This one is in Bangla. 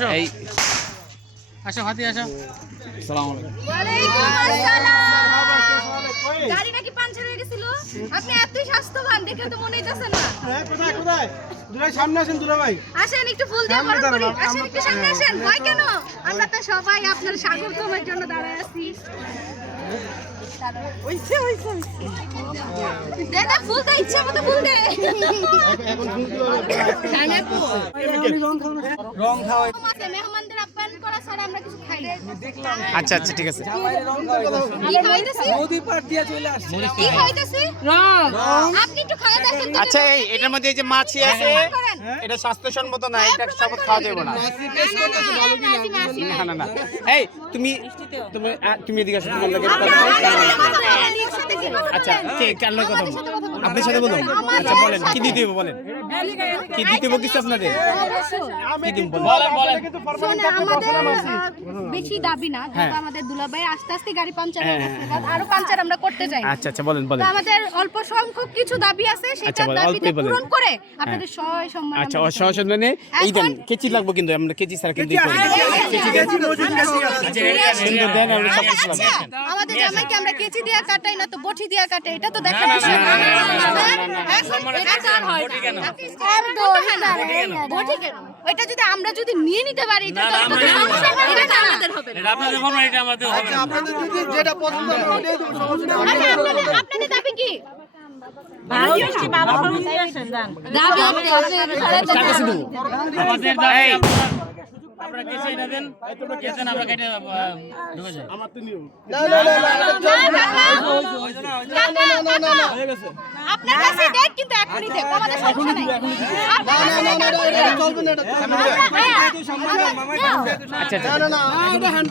আসো আসো হাতি আসো। আসসালামু আলাইকুম। ওয়ালাইকুম আসসালাম। গাড়ি নাকি পাঞ্চার হয়ে গেছিল? আপনি এতই স্বাস্থ্যবান দেখে তো মনে হইতাছে না। কোথায় কোথায় দুলাই সামনে আসেন দুলা ভাই। আসেন একটু ফুল দিয়ে বরণ করি। আসেন একটু সামনে আসেন। ভয় কেন? আমরা তো সবাই আপনার স্বাগতমের জন্য দাঁড়ায় আছি। ওইছে দাদা ফুল তো ইচ্ছা মতো ফুল দে। এখন ফুল দিও রং খাওয়াই। মেহমানদের আপ্যায়ন করা ছাড়া আমরা কিছু খাই না। আচ্ছা আচ্ছা ঠিক আছে। কি খাইতেছি? মোদি পাট দিয়ে চলে আসছে। কি খাইতেছি? রং। আপনি একটু খাওয়া দেখেন তো। আচ্ছা এই এটার মধ্যে এই যে মাছি আছে এটা স্বাস্থ্যসম্মত না, এটা সব খাওয়া যাবে না। না না না এই তুমি তুমি তুমি এদিকে আসো, তোমার লাগে আচ্ছা কে কার লাগে কথা বলবো? আপনার সাথে বলুন। আচ্ছা বলেন কি দিতে হবে বলেন, কি দিতে হবে কিছু আপনাদের কি দিন বলেন বলেন। শোনে আমাদের বেশি দাবি না, যেহেতু আমাদের দুলাভাই আস্তে আস্তে গাড়ি পাঞ্চার হয়ে গেছে, আরো পাঞ্চার আমরা করতে চাই। আচ্ছা আচ্ছা বলেন বলেন। তো আমাদের অল্প সংখ্যক কিছু দাবি আছে, সেটা দাবিতে পূরণ করে আপনাদের সহায় সম্মান। আচ্ছা অসহসম্মানে এই দেন কেচি লাগবে, কিন্তু আমরা কেচি ছাড়া কিন্তু সুন্দর দেন আমরা সব কিছু লাগবে। আমাদের জামাইকে আমরা কেচি দিয়া কাটাই না তো বটি দিয়া কাটাই, এটা তো দেখার বিষয় না। বটি কেন? ওইটা যদি আমরা যদি নিয়ে নিতে পারি এটা তো সমস্যা না, এটা আমাদের হবে না। এটা আপনাদের হবে না, এটা আমাদের হবে না। আপনাদের যদি যেটা পছন্দ হয় ওটাই দেব, সমস্যা নেই। আচ্ছা আপনাদের দাবি কি? আমাদের দাবি আপনারা কেসে না দেন, কেসে না আমরা কেটে ঢুকে যাই। আমার তো নিও না হয়ে গেছে। আপনার কাছে দেখ, কিন্তু এখনই দেখ, আমাদের সমস্যা নাই। এটা চলবে না, এটা চলবে না। আচ্ছা না না না, এটা হ্যান্ড